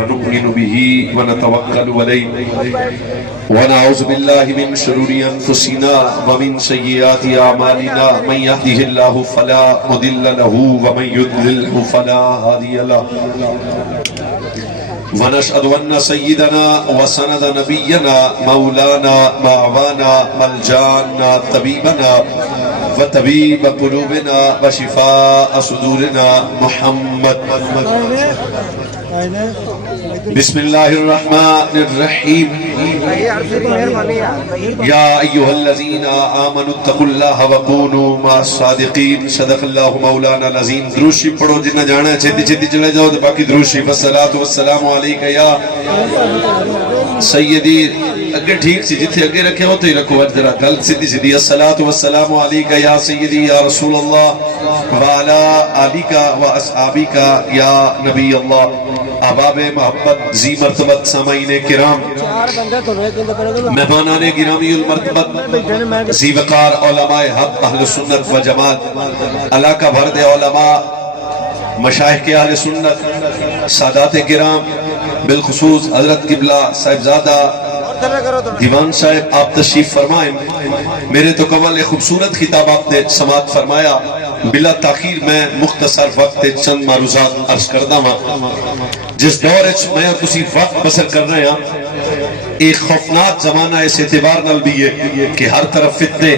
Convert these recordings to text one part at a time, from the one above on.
ونؤمن به ونتوكل عليه ونعوذ بالله من شرور أنفسنا ومن سيئات أعمالنا من يهده الله فلا مضل له ومن يضلله فلا هادي له ونشهد أن سيدنا وسند نبينا مولانا معوانا ملجانا طبيبنا وطبيب قلوبنا وشفاء صدورنا محمد بسم الله الرحمن الرحيم يا أيها الذين آمنوا اتقوا الله وكونوا مع الصادقين صدق الله مولانا العظيم دروشی پڑھو جنہ جانا ہے چھتی چھتی چلے جاؤ باقی دروشی والصلاة والسلام علیکہ یا سیدی اگر ٹھیک سی جتھے اگر رکھے ہو تو ہی رکھو ذرا گل سیدھی سیدھی الصلاة والسلام علیکہ یا سیدی یا رسول اللہ وعلا آلیکہ و اصحابیکہ یا نبی اللہ احباب محبت ذی مرتبت سامعین کرام مہمانان گرامی المرتبت ذی وقار علماء حق اہل سنت و جماعت علاقہ بھر دے علماء مشایخ کے اہل سنت سادات کرام بالخصوص حضرت قبلہ صاحبزادہ دیوان صاحب آپ تشریف فرمائیں میرے تو قبل ایک خوبصورت خطاب آپ نے سماعت فرمایا بلا تاخیر میں مختصر وقت چند معروضات عرض کردہ ہاں جس دور میں اور کسی وقت بسر کر رہے ہیں ایک خوفناک زمانہ اس اعتبار نال بھی ہے کہ ہر طرف فتنے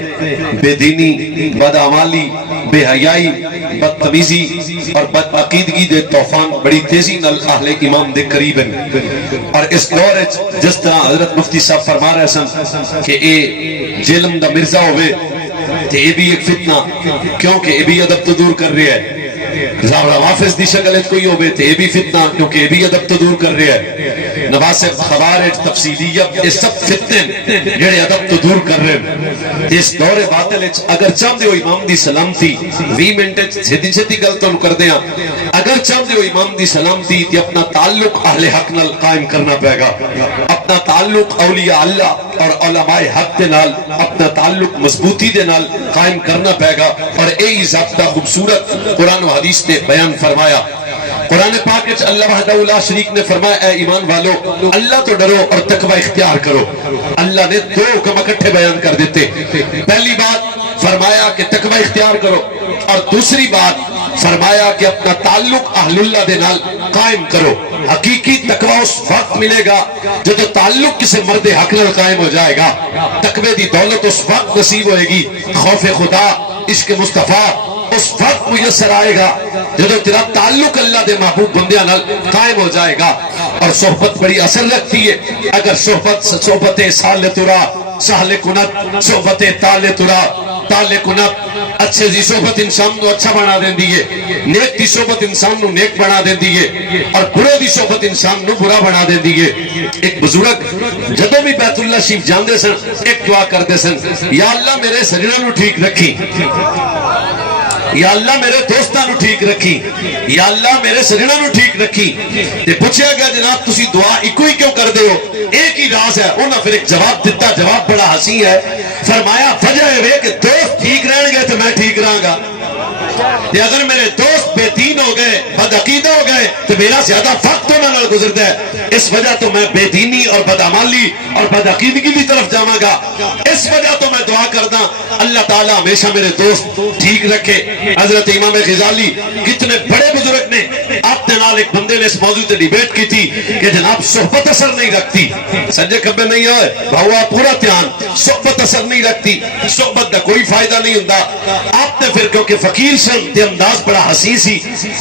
بے دینی بدعمالی بے حیائی بدتمیزی اور بدعقیدگی دے طوفان بڑی تیزی نال اہل امام دے قریب ہیں اور اس دور جس طرح حضرت مفتی صاحب فرما رہے سن کہ اے جیلم دا مرزا ہوئے تے اے بھی ایک فتنہ کیونکہ اے بھی ادب تو دور کر رہے ہیں زاورہ حافظ دی شکل کوئی ہوئے تے اے بھی فتنہ کیونکہ اے بھی ادب تو دور کر رہے ہیں نواسب خوارج تفصیلیت اس سب فتنے جڑے ادب تو دور کر رہے ہیں اس دور باطل اگر چاہتے ہو امام دی سلامتی 20 منٹ چھتی چھتی گل تو کر دیا اگر چاہتے ہو امام دی سلامتی تے اپنا تعلق اہل حق نال قائم کرنا پائے گا اپنا تعلق اولیاء اللہ اور علماء حق دے نال اپنا تعلق مضبوطی دے نال قائم کرنا پائے گا اور اے ضابطہ خوبصورت قرآن و حدیث نے بیان فرمایا قرآن پاک وچ اللہ وحدہ لا شریک نے فرمایا اے ایمان والو اللہ تو ڈرو اور تقوی اختیار کرو اللہ نے دو حکم اکٹھے بیان کر دیتے پہلی بات فرمایا کہ تقوی اختیار کرو اور دوسری بات فرمایا کہ اپنا تعلق اہل اللہ دے نال قائم کرو حقیقی تقوی اس وقت ملے گا جو تو تعلق کسی مرد حق نال قائم ہو جائے گا تقوی دی دولت اس وقت نصیب ہوئے گی خوف خدا عشق مصطفیٰ اس وقت میسر آئے گا جب تیرا تعلق اللہ دے محبوب بندیاں نال قائم ہو جائے گا اور صحبت بڑی اثر رکھتی ہے اگر صحبت سال ترا سہل کنت صحبت تال ترا تال کنت اچھے دی صحبت انسان نو اچھا بنا دیں دیئے نیک دی صحبت انسان نو نیک بنا دیں دیئے اور برے دی صحبت انسان نو برا بنا دیں دیئے ایک بزرگ جدو بھی بیت اللہ شریف جان دے سن ایک دعا کر دے سن یا اللہ میرے سجنہ نو ٹھیک رکھی یا اللہ میرے دوستاں نو ٹھیک رکھی یا اللہ میرے سجنہ نو ٹھیک رکھی تے پوچھے گا جناب تسی دعا ایکو ہی کیوں کر دے ہو ایک ہی راز ہے انہاں پھر ایک جواب دیتا جواب بڑا حسین ہے فرمایا وجہ ہے کہ دوست ٹھیک رہن گے تو میں ٹھیک رہاں گا تے اگر میرے دوست بے دین ہو گئے بدعقیدہ ہو گئے تو میرا زیادہ وقت ہونا نہ گزرتا ہے اس وجہ تو میں بے دینی اور بدعمالی اور بدعقیدگی کی طرف جاواں گا اس وجہ تو میں دعا کردا اللہ تعالیٰ ہمیشہ میرے دوست ٹھیک رکھے حضرت امام غزالی کتنے بڑے بزرگ نے آپ نے نال ایک بندے نے اس موضوع تے ڈیبیٹ کی تھی کہ جناب صحبت اثر نہیں رکھتی سجے کبے نہیں ہوئے بھاوا پورا دھیان صحبت اثر نہیں رکھتی صحبت دا کوئی فائدہ نہیں ہوندا آپ نے پھر کیونکہ فقیر سن تے انداز بڑا حسین سی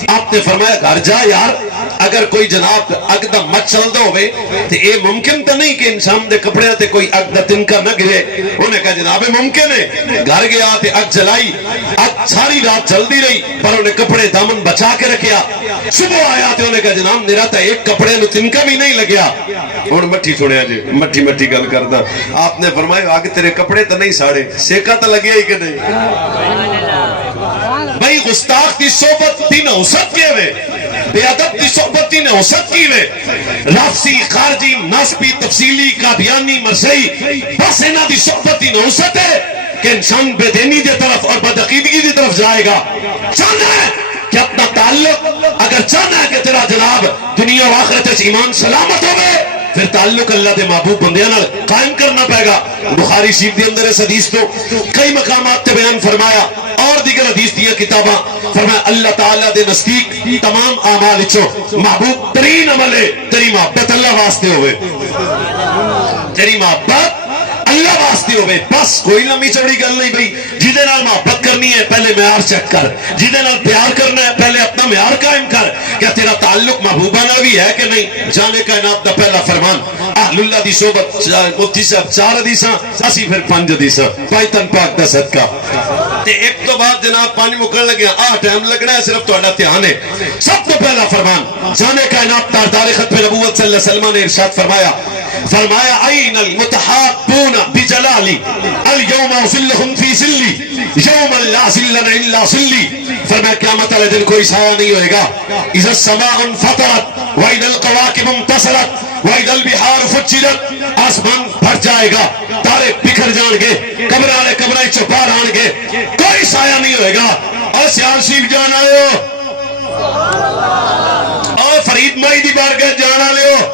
آپ نے فرمایا گھر جا یار اگر کوئی جناب اگ دا مچ چلدا ہوئے تے اے ممکن تو نہیں کہ انسان دے کپڑے تے کوئی اگ دا تنکا نہ گرے انہیں کہا جناب ممکن ہے گھر گیا تے اگ جلائی اگ ساری رات جلدی رہی پر انہیں کپڑے دامن بچا کے رکھیا صبح آیا تے انہیں کہا جناب میرا تا ایک کپڑے نو تنکا بھی نہیں لگیا اور مٹھی سنیا جی مٹھی مٹھی گل کردا آپ نے فرمایا آگ تیرے کپڑے تو نہیں ساڑے سیکا تو لگیا ہی کہ نہیں بھائی گستاخ دی صحبت دی نحوست کے ہوئے بے ادب دی صحبت دی نحوست کی ہوئے رافسی خارجی ناسبی تفصیلی قادیانی مرسئی بس انہاں دی صحبت دی نحوست ہے کہ انسان بے دینی دی طرف اور بدعقیدگی دی طرف جائے گا چاہنا ہے کہ اپنا تعلق اگر چاہنا ہے کہ تیرا جناب دنیا و آخرت سے ایمان سلامت ہوئے پھر تعلق اللہ دے محبوب بندیاں نال قائم کرنا پائے گا. بخاری شریف دے اندر اس حدیث تو کئی مقامات تے بیان فرمایا اور دیگر حدیث دیا کتاباں فرمایا اللہ تعالیٰ دے نزدیک تمام اعمال وچوں محبوب ترین عمل ہے تیری محبت اللہ واسطے ہوئے, تیری محبت اللہ واسطے ہوئے. بس کوئی لمبی چوڑی گل نہیں بھئی جیدے نال محبت کرنی ہے پہلے معیار چیک کر, جیدے نال پیار کرنا ہے پہلے اپنا معیار قائم کر, کیا تیرا تعلق محبوبہ نال بھی ہے کہ نہیں. جانے کائنات دا پہلا فرمان اہل اللہ دی صحبت. مفتی صاحب 4 حدیثاں اسی پھر 5 حدیثاں پائتن پاک دا صدقہ تے ایک تو بعد جناب 5 مکن لگے ٹائم لگنا ہے صرف تہاڈا دھیان ہے. سب تو پہلا فرمان جانے کائنات تاجدار ختم نبوت صلی اللہ علیہ وسلم نے ارشاد فرمایا این المتحابون بجلالی اليوم اظلهم فی ظلی یوم لا ظل الا ظلی. فرمایا قیامت والے دن کوئی سایہ نہیں ہوئے گا. اذا السماء انفطرت واذا الكواكب انتصرت واذا البحار فجرت, آسمان بھر جائے گا, تارے بکھر جان گے, قبر والے قبریں چوں باہر آن گے, کوئی سایہ نہیں ہوئے گا. اور سیال شریف جان آئے ہو, اور فرید مائی دی بارگاہ جان آئے ہو,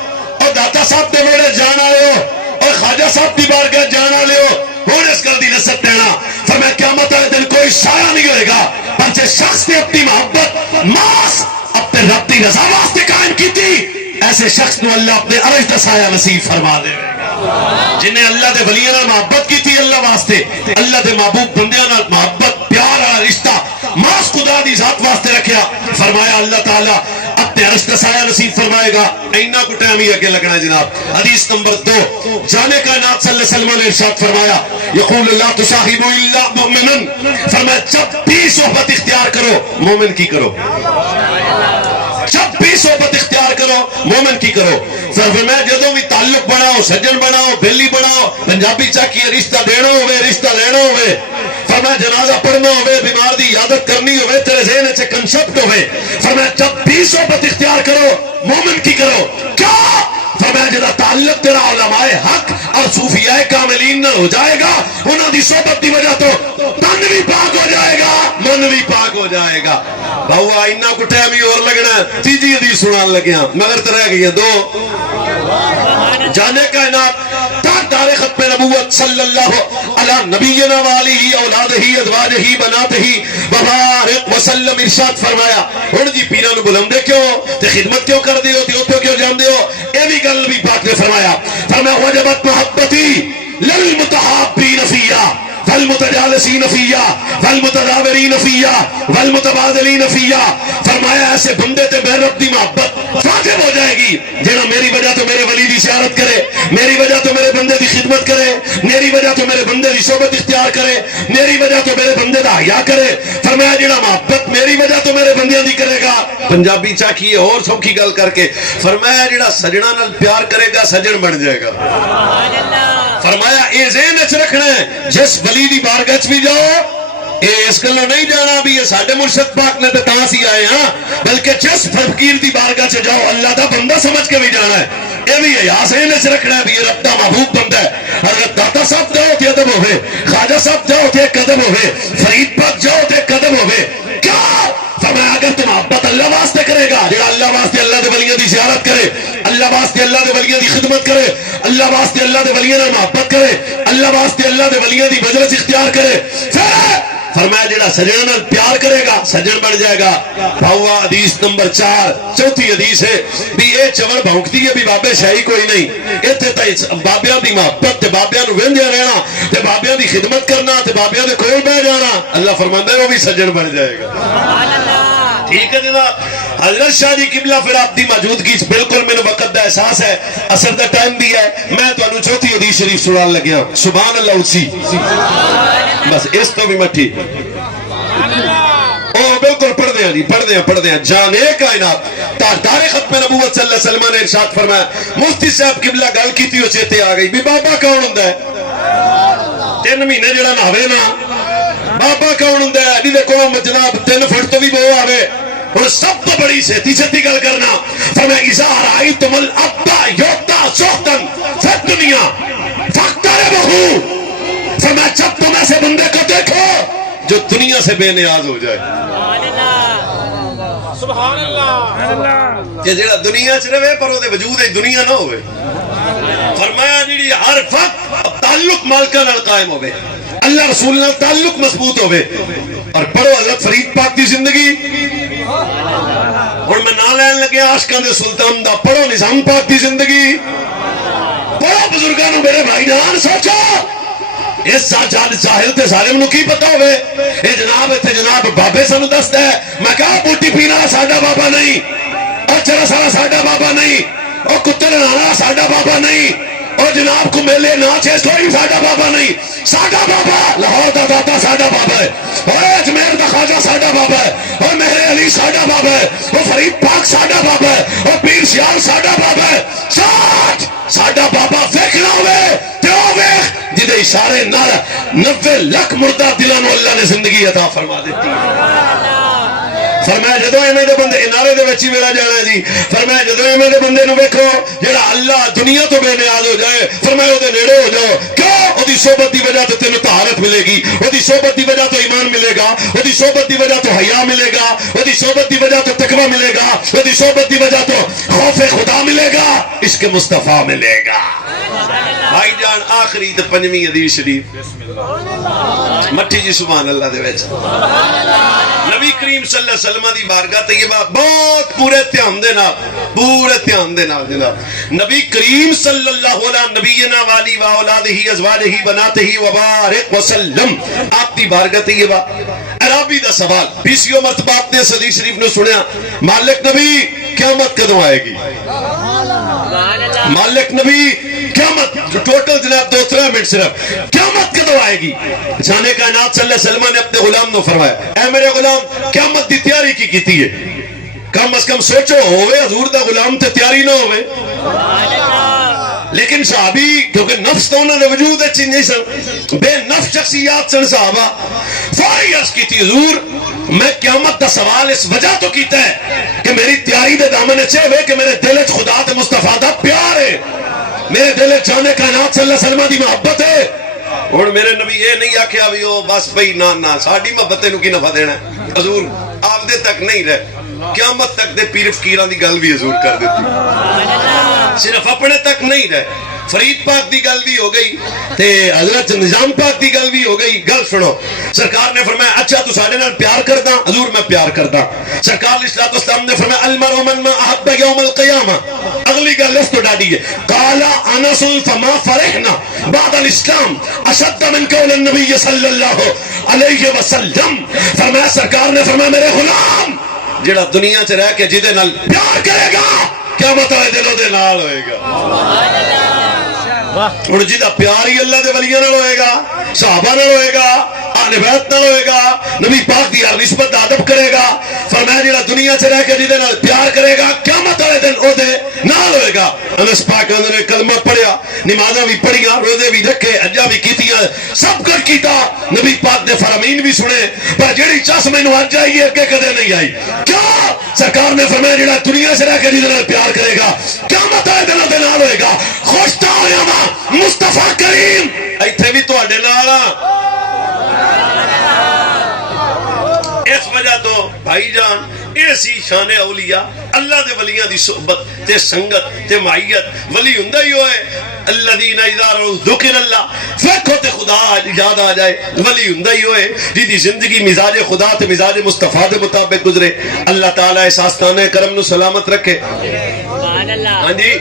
اور داتا صاحب دے ویڑے جان آئے ہو, اور خواجہ صاحب دی بارگاہ جان آئے ہو. ہوں اس گل دی نصیحت دینا فرمایا قیامت والے دن کوئی سایہ نہیں ہوئے گا پر جے شخص نے اپنی محبت ماس اپنے رب دی رضا واسطے قائم کی تھی ایسے شخص نو اللہ اپنے عرش دا سایہ نصیب فرما دے گا. جنہیں اللہ دے ولیاں نال محبت کی تھی اللہ واسطے, اللہ دے محبوب بندیاں نال محبت پیار والا رشتہ ماس خدا دی ذات واسطے رکھیا, فرمایا اللہ تعالیٰ اپنے عرش کا سایہ نصیب فرمائے گا. اینا کو ٹائم ہی اگے لگنا ہے جناب. حدیث نمبر 2 جانے کائنات صلی اللہ علیہ وسلم نے ارشاد فرمایا یقول اللہ تصاحبوا الا مؤمنا, فرمایا جب بھی صحبت اختیار کرو مومن کی کرو, جب بھی صحبت اختیار کرو مومن کی کرو. فرمایا جدوں بھی تعلق بناؤ سجن بناؤ بیلی بناؤ, پنجابی چاکی رشتہ دینا ہوئے رشتہ لینا ہوئے, فرمایا جنازہ پڑھنا ہوئے بیمار دی عیادت کرنی ہوئے تیرے ذہن سے کنسپٹ ہوئے, فرمایا جب بھی صحبت اختیار کرو مومن کی کرو. کیا فرمایا جدا تعلق تیرا علماء حق اور صوفیاء کاملین نہ ہو جائے گا انہاں دی صحبت دی وجہ تو تن بھی پاک ہو جائے گا من بھی پاک ہو جائے گا. بہوا انہاں کو ٹائم ہی اور لگنا ہے. تیجی حدیث سنان لگیا مگر تو رہ گئی ہیں 2. جانے کائنات تاجدار ختم نبوت صلی اللہ علی نبینا والی اولادہ ازواجہ بناتہ وبارک وسلم ارشاد فرمایا ہن جی پیراں نو بلاندے کیوں تے خدمت کیوں کر دیو تے اوتھے کیوں جاندے ہو, اے بھی گل بھی پاک نے فرمایا وجبت محبتی للمتحابین فیہ والمتجالسین فیہ والمتداورین فیہ والمتبادلین فیہ. فرمایا ایسے بندے تے میرے رب دی محبت واجب ہو جائے گی جنہاں میری وجہ تو میرے ولی دی زیارت کرے, میری وجہ تو میرے بندے دی خدمت کرے, میری وجہ تو میرے بندے دی صحبت اختیار کرے, میری وجہ تو میرے بندے دا حیا کرے. فرمایا جڑا محبت میری وجہ تو میرے بندیاں دی کرے گا, پنجابی چاکی اور سوکھی گل کر کے فرمایا جڑا سجنا نال پیار کرے گا سجن بن جائے گا. فرمایا اے ذہن وچ رکھنا ہے جس ولی دی بارگاہ بھی جاؤ اے اس گلوں نہیں جانا بھی یہ ساڈے مرشد پاک نے تے تاں سی آئے ہاں, بلکہ جس فقیر دی بارگاہ سے جاؤ اللہ دا بندہ سمجھ کے بھی جانا ہے. اے بھی حیا ذہن وچ رکھنا ہے بھی یہ رب دا محبوب بندہ ہے. حضرت داتا صاحب جاؤ تے ادب ہوے, خواجہ صاحب جاؤ تے قدم ہوے, فرید پاک جاؤ تے قدم ہوے. کیا فرمایا اگر تم محبت اللہ واسطے کرے گا جڑا اللہ واسطے اللہ دے ولیاں دی زیارت کرے, اللہ واسطے اللہ دے ولیاں دی خدمت کرے, اللہ واسطے اللہ دے ولیاں نال محبت کرے, اللہ واسطے اللہ دے ولیاں دی مجلس اختیار کرے, فرمایا جڑا سجن نال پیار کرے گا سجن بن جائے گا. بھاوا حدیث نمبر 4 چوتھی حدیث ہے بھی اے چور بھونکتی ہے بھی بابے شاہی کوئی نہیں, ایتھے تے بابیاں دی محبت تے بابیاں نو ویندے رہنا تے بابیاں دی خدمت کرنا تے بابیاں دے کول بیٹھ جانا, اللہ فرماندا ہے وہ بھی سجن بن جائے گا. سبحان اللہ. ٹھیک ہے جناب. حضرت شاہ جی قبلہ پھر آپ دی موجودگی بالکل میرے وقت دا احساس ہے, اثر دا ٹائم بھی ہے, میں تانوں چوتھی حدیث شریف سنان لگیا. سبحان اللہ اسی بس اس تو بھی مٹھی او بالکل پڑھ دیں جانے کائنات تاجدار ختم نبوت صلی اللہ علیہ وسلم نے ارشاد فرمایا مفتی صاحب قبلہ گل کیتی ہو چیتے آ گئی بھی بابا کون ہوندا ہے 3 مہینے جڑا نہاوے نا بابا کون ہوندا ہے جی دیکھو جناب 3 فٹ تو بھی بہو آوے. اور سب تو بڑی سیدھی گل کرنا فرمایا اذا رأیتم الابا یوتا سوختن فی الدنیا فاقتربوا, فرمایا جب تم ایسے بندے کو دیکھو جو دنیا سے بے نیاز ہو جائے, سبحان اللہ کہ جڑا دنیا چ رہے پر وہ وجود ہے دنیا نہ ہوئے فرمایا جڑی ہر وقت تعلق مالکہ نال قائم ہوئے اللہ رسول نال تعلق مضبوط ہوئے اور پڑھو حضرت فرید پاک دی زندگی اور میں نہ لین لگے عاشقاں دے سلطان دا پڑھو نظام پاک دی زندگی پڑھو بزرگانوں میرے بھائی جان سوچو اس جاہل تے ظالم نو کی پتا ہوئے اے جناب بابے سانو دستا ہے میں کہا بوٹی پینا ساڈا بابا نہیں اور چرا سارا ساڈا بابا نہیں اور کتے نہانا ساڈا بابا نہیں اور جناب کو میلے ناچے کوئی ساڈا بابا نہیں ساڈا بابا لاہور دا داتا ساڈا بابا ہے اور اجمیر دا خواجہ ساڈا بابا ہے اور مہر علی ساڈا بابا ہے اور فرید پاک ساڈا بابا ہے اور پیر سیال ساڈا بابا ہے ساڈا بابا ویکھنا ہوئے تے او ویکھ جدے اشارے نال 90 لاکھ مردہ دلاں نوں اللہ نے زندگی عطا فرما دیتی ہے فرمایا جدوں ایویں دے بندے انارے دے وچ ہی میرا جانا ہے جی فرمایا جدوں ایویں دے بندے نوں ویکھو جڑا اللہ دنیا تو بے نیاز ہو جائے فرمایا او دے نیڑے ہو جاؤ کیوں او دی صحبت دی وجہ تو تینوں طہارت ملے گی او دی صحبت دی وجہ تو ایمان ملے گا او دی صحبت دی وجہ تو حیا ملے گا او دی صحبت دی وجہ تو تقوی ملے گا او دی صحبت دی وجہ تو خوف خدا ملے گا عشق مصطفیٰ ملے گا بھائی جان آخری تے پنجویں حدیث شریف مٹھی جی سبحان اللہ دے وچ نبی کریم صلی اللہ علیہ وسلم دی بارگاہ طیبہ بہت پورے دھیان دے نال جناب نبی کریم صلی اللہ علیہ نبینا والی و اولادہ ازواجہ بناتہ وبارک وسلم آپ دی بارگاہ طیبہ عربی دا سوال 20 مرتبہ آپ نے حدیث شریف نے سنیا مالک نبی قیامت کدوں آئے گی مالک نبی قیامت ٹوٹل جناب 2-3 منٹ صرف قیامت کدوں آئے گی جانے کائنات صلی اللہ علیہ وسلم نے اپنے غلام نے فرمایا اے میرے غلام قیامت دی تیاری کی کیتی ہے کم از کم سوچو ہوئے حضور دا غلام تے تیاری نہ ہوئے لیکن صحابی کیونکہ نفس تو انہوں نے وجود ہے چیز نہیں سن بے نفس شخصیات سن صحابہ فوری عرض کی تھی حضور میں قیامت دا سوال اس وجہ تو کیتا ہے کہ میری تیاری دے دامن چاہے کہ میرے دل خدا تے مصطفیٰ دا پیار ہے میرے دل جانے کائنات صلی اللہ علیہ وسلم دی محبت ہے اور میرے نبی یہ نہیں آکھیا بھی او بس بھئی نا ساڈی محبت نو کی نفع دینا ہے حضور آپ دے تک نہیں رہے قیامت تک دے پیر فقیراں دی گل بھی حضور کر دیتی صرف اپنے تک نہیں رہے فرید پاک دی گل بھی ہو گئی تے حضرت نظام پاک دی گل بھی ہو گئی گل سنو سرکار نے فرمایا اچھا تو ساڈے نال پیار کردا حضور میں پیار کردا سرکار علیہ الصلوۃ والسلام نے فرمایا المرء من ما احب یوم القیامہ اگلی گل اس تو ڈاڈی ہے قال انس فما فرحنا بعد الاسلام اشد من قول النبی صلی اللہ علیہ وسلم فرمایا سرکار نے فرمایا میرے غلام جڑا دنیا چ رہ کے جدے نال پیار کرے گا قیامت والے دن دے نال ہوئے گا اور جدا پیار ہی اللہ دے ولیاں نال ہوئے گا صحابہ نال ہوئے گا اہل بیت نال ہوئے گا نبی پاک دی ہر نسبت دا ادب کرے گا فرمایا جڑا دنیا چ رہ کے جدے نال پیار کرے گا قیامت والے دن او دے نال ہوئے گا انس پاک نے کلمہ پڑھیا نمازاں بھی پڑھیاں روزے بھی رکھے حجاں بھی کیتیاں سب کچھ کیتا نبی پاک دے فرامین بھی سنے پر جیڑی چس مینوں اج آئی ہے کہ کدے نہیں آئی کیوں سرکار نے فرمایا جڑا دنیا سے رہ کے جدے نال پیار کرے گا قیامت والے دن دے نال ہوئے گا خوش تا ہویا وا مصطفیٰ کریم ایتھے بھی تواڈے نال اس وجہ تو بھائی جان ایسی شان اولیاء اللہ دے ولیاں دی صحبت تے سنگت تے معیت ولی ہوندا ہی ہوئے الذین اذا ذکر اللہ فکر تے خدا یاد آ جائے ولی ہوندا ہی ہوئے جی زندگی مزاج خدا تے مزاج مصطفیٰ دے مطابق گزرے اللہ تعالی اس آستانے کرم نو سلامت رکھے سبحان اللہ ہاں جی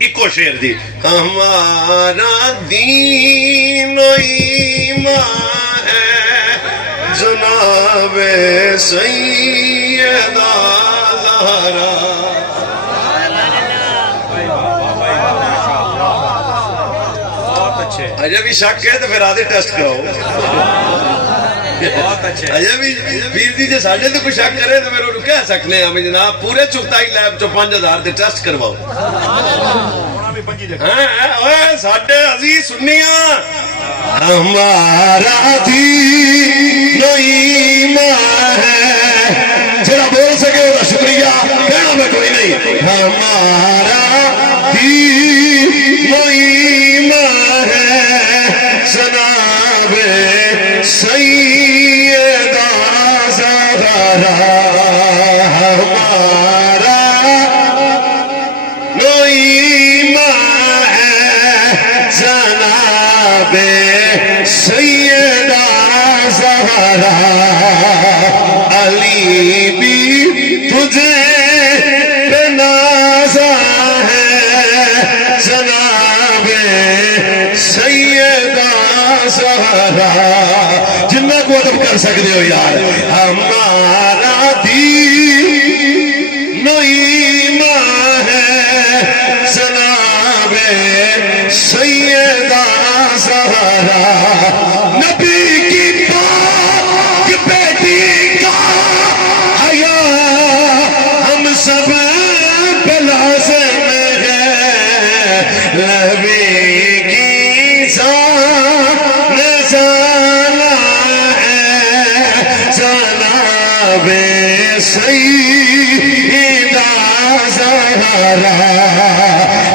ایکو شعر دی ہمارا دین و ایمان ہے جناب سیدہ زہرا اجے بھی شک ہے تو پھر آدھے ٹیسٹ کراؤ اجے بھی پیر دی جے ساڈے تے کوئی شک کرے تو پھر انہوں کہہ سکنے ہمیں جناب پورے چکتائی لیب چو 5000 دے ٹیسٹ کرواؤ ساڈے عزیز سنیاں ہمارا دین و ایمان ہے جڑا بول سکے وہ شکریہ کہنا میں کوئی نہیں ہمارا دین و ایمان ہے جناب سیدہ زہرا نئی ماں ہے جناب سیدہ زہرا، علی بھی تجھے پہ نازا ہے جناب سیدہ زہرا۔ جنہ کو ادب کر سکتے ہو یار، ہمارا دین نئی ماں ہے جناب سیدہ زہرا، نبی کی پاک بیٹی کا حیا ہم سب پہ لازم ہے، نبی کی جان جانا ہے جناب سیدہ زہرا۔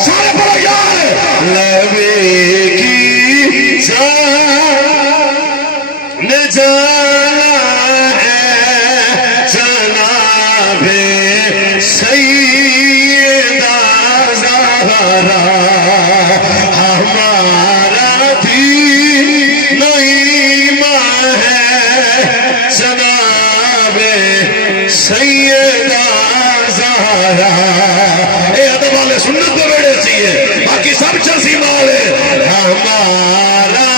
سارے پڑھو یار، نبی کی جان جانا ہے جناب سیدہ زہرا، ہمارا دین نئی ماں ہے جناب سیدہ زہرا۔ اے ادب والے سنت پہ بیٹھے چاہیے، باقی سب چلسی والے۔ ہمارا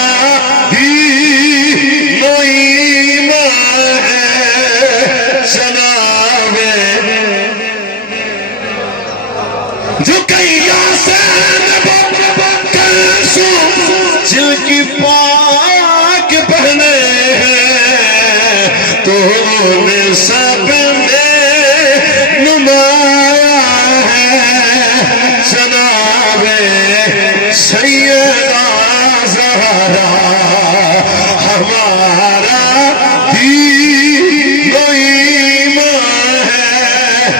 دین نئی ماں ہے جناب جو کیا سے جل کی پاک پہنے ہیں، تو ان سب نے نمایا ہے جناب سیدہ زہرا، ہمارا دین نئی ماں ہے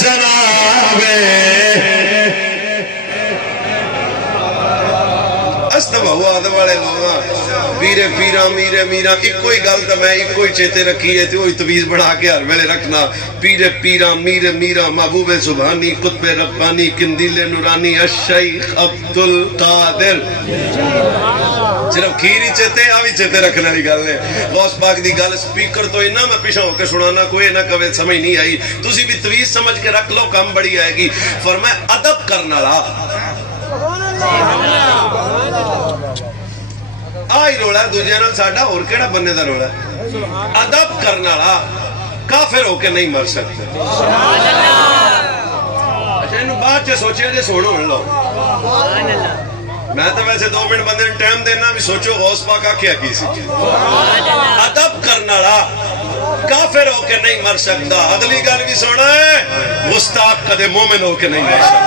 جناب۔ استغفر اللہ ادب والے لوگ پیرے پیرا میرے میرا ایک ہی گل تو میں ایک ہی چیتے رکھی ہے، تو تویز بڑھا کے ہر ویلے رکھنا۔ پیرے پیرا میرے میرا محبوب سبحانی قطب ربانی قندیل نورانی الشیخ عبد القادر، صرف کھیر ہی چیتے آوی چیتے رکھنے والی گل ہے۔ غوث پاک دی گل سپیکر تو اینا میں پیچھے ہو کے سنانا، کوئی نہ کہے سمجھ نہیں آئی، تسی بھی تویز سمجھ کے رکھ لو، کم بڑی آئے گی۔ فرمایا ادب کرنا لا آئی روڑا ہے، دوجہ نال ساڑھا اور کیڑا بننے دا روڑا ہے؟ ادب کرنا لا کافر ہو کے نہیں مر سکتے۔ اچھا انہوں بات چے سوچے دے سوڑو ان لو، میں تو ویسے 2 منٹ بندے ٹائم دینا بھی سوچو غوث پاک آکھیا کی سی۔ ادب کرنا لا کافر ہو کے نہیں مر سکتا۔ اگلی گل بھی سونا ہے، گستاخ کدے مومن ہو کے نہیں مر سکتا۔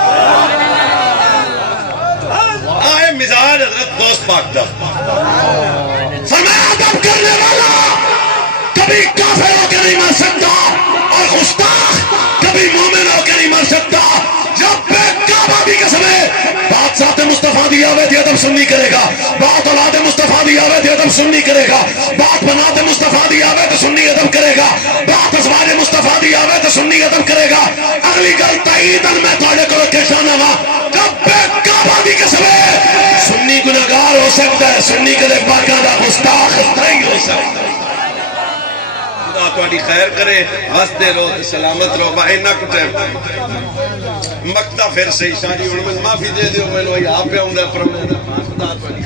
آئے مزاج حضرت غوث پاک دا، فرمایا ادب کرنے والا کبھی کافر ہو کے نہیں مر سکتا، اور گستاخ کبھی مومن ہو کے نہیں مر سکتا۔ جب بے کعبہ بھی قسم ہے، بات ذات مصطفیٰ دی آوے دی ادب سننی کرے گا، بات اولاد مصطفیٰ دی آوے دی ادب سننی کرے گا، بات بنات مصطفیٰ دی آوے تو سننی ادب کرے گا، بات ازواج مصطفیٰ دی آوے تو سننی ادب کرے گا۔ اگلی گل تائیدن میں تھوڑے کو کہنا وا، جب بے کعبہ دی قسم ہے، سنی گناہگار ہو سکتا ہے، سنی کدے پاکاں دا گستاخ نہیں ہو سکتا۔ خدا تہاڈی خیر کرے، ہستے رہو سلامت رہو۔ با اینا کچھ مکتا پھر سے شاہی ہن میں معافی دے دیو، میں نو آپ پہ ہوندا پر خدا تہاڈی